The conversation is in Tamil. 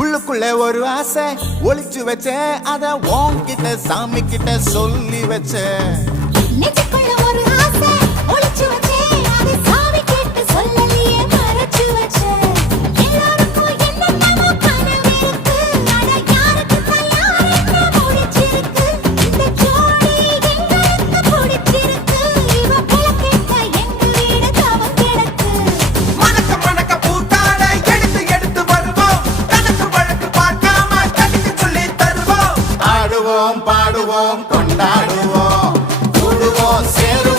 உள்ளுக்குள்ள ஒரு ஆசை ஒளிச்சு வச்சேன், அத உன்கிட்ட சாமி கிட்ட சொல்லி வச்சேன். நெஞ்சுக்குள்ள ஒரு ஆசை ஒளிச்சு வச்சேன், அதை சாமி கிட்ட சொல்லலையே மறைச்சு வச்சேன். எல்லாருக்கும் என்னென்னமோ கனவு இருக்கு, அட யாருக்கு யார் என்ன முடிச்சிருக்கு. இந்த ஜோடி எங்களுக்கு பிடிச்சிருக்கு, இவ புலக்கிட்ட எங்க வீடு தவம் கிடக்கு. மணக்க மணக்க பூத்தாட எடுத்து எடுத்து வருவோம், கணக்கு வழக்கு பார்க்காம கடிச்சு சொல்லி தருவோம். ஆடுவோம் பாடுவோம் கொண்டாடுவோம், கூடுவோம் சேருவோம்.